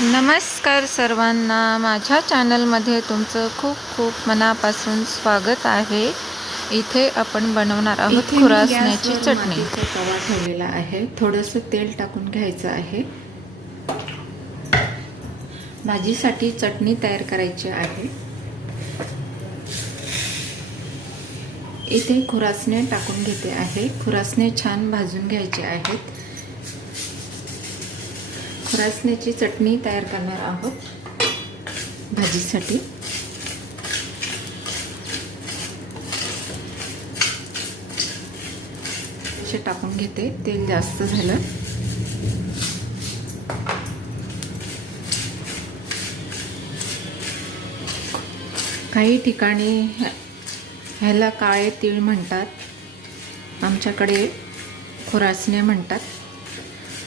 नमस्कार सर्वांना, माझ्या चॅनलमध्ये तुमचं खूप खूप मनापासून स्वागत आहे। इथे आपण बनवणार आहोत खुरासण्याची चटणी। तवा ठेवलेला आहे, थोडंसं तेल टाकून घ्यायचं आहे। भाजीसाठी चटणी तयार करायची आहे। इथे खुरासणे टाकून घेते आहे। खुरासणे छान भाजून घ्यायचे आहेत। खुरासण्याची चटणी तयार करणार आहोत भाजीसाठी। असे टाकून घेते, तेल जास्त झालं। काही ठिकाणी ह्याला काळे तीळ म्हणतात, आमच्याकडे खुरासणे म्हणतात।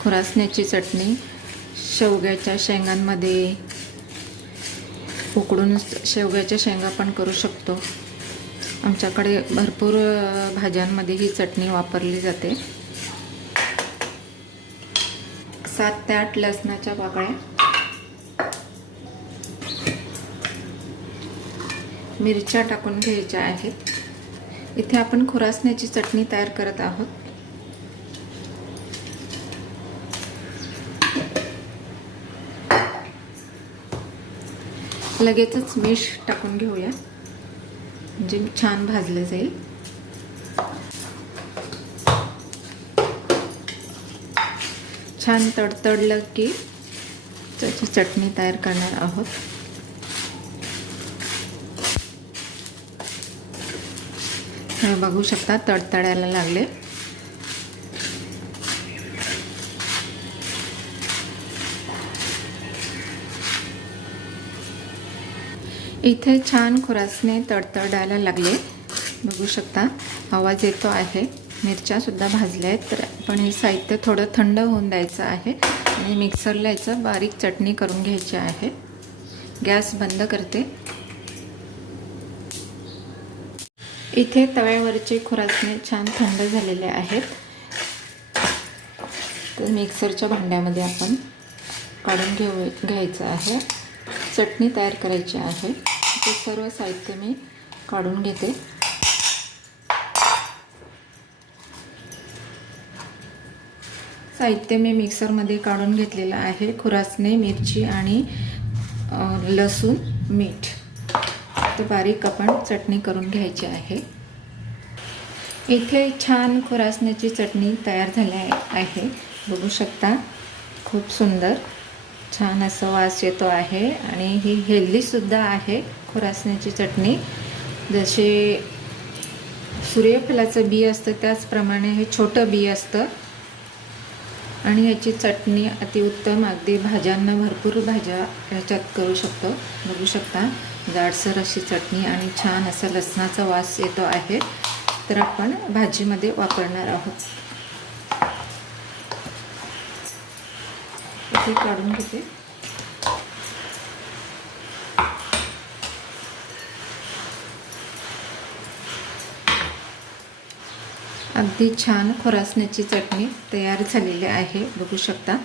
खुरासण्याची चटणी शेवग्याच्या शेंगांमध्ये उकडून शेवग्याच्या शेंगा पण करू शकतो। आमच्याकडे भरपूर भाज्यांमध्ये ही चटणी वापरली जाते। 7 ते 8 लसणाच्या पाकळ्या, मिरच्या टाकून घ्यायच्या आहेत। इथे आपण खुरासण्याची चटणी तयार करत आहोत। लगेचच मीठ टाकून घेऊया, म्हणजे छान भाजलं जाईल। छान तडतडलं की त्याची चटणी तयार करणार आहोत। हे बघू शकता, तडतडायला लागले। इथे छान खुरासणे तडतडायला लागले, बघू शकता आवाज येतो आहे। मिरच्या सुद्धा भाजल्या आहेत, तर आपण हे साहित्य थोडं थंड होऊन द्यायचं आहे आणि मिक्सरला याचं बारीक चटणी करून घ्यायची आहे। गॅस बंद करते। इथे तव्यावरचे खुरासणे छान थंड झालेले आहेत, तर मिक्सरच्या भांड्यामध्ये आपण काढून घ्यायचं आहे। चटणी तयार करायची आहे, ते सर्व साहित्य मी काढून घेते। साहित्य मी मिक्सरमध्ये काढून घेतलेलं आहे। खुरासणे, मिरची आणि लसूण, मीठ, तर बारीक आपण चटणी करून घ्यायची आहे। इथे छान खुरासण्याची चटणी तयार झाली आहे, बघू शकता। खूप सुंदर छान असं वास येतो आहे आणि ही हेल्दी सुद्धा आहे। खुरासण्याची चटणी जसे सूर्यफुलाचं बी असतं त्याचप्रमाणे हे छोटं बी असतं आणि याची चटणी अतिउत्तम, अगदी भाज्यांना भरपूर भाज्या ह्याच्यात करू शकतो। बघू शकता जाडसर अशी चटणी आणि छान असा लसणाचा वास येतो आहे, तर आपण भाजीमध्ये वापरणार आहोत। इथे काढून घेते। अगदी छान खुरासण्याची चटणी तयार झालेली आहे, बघू शकता।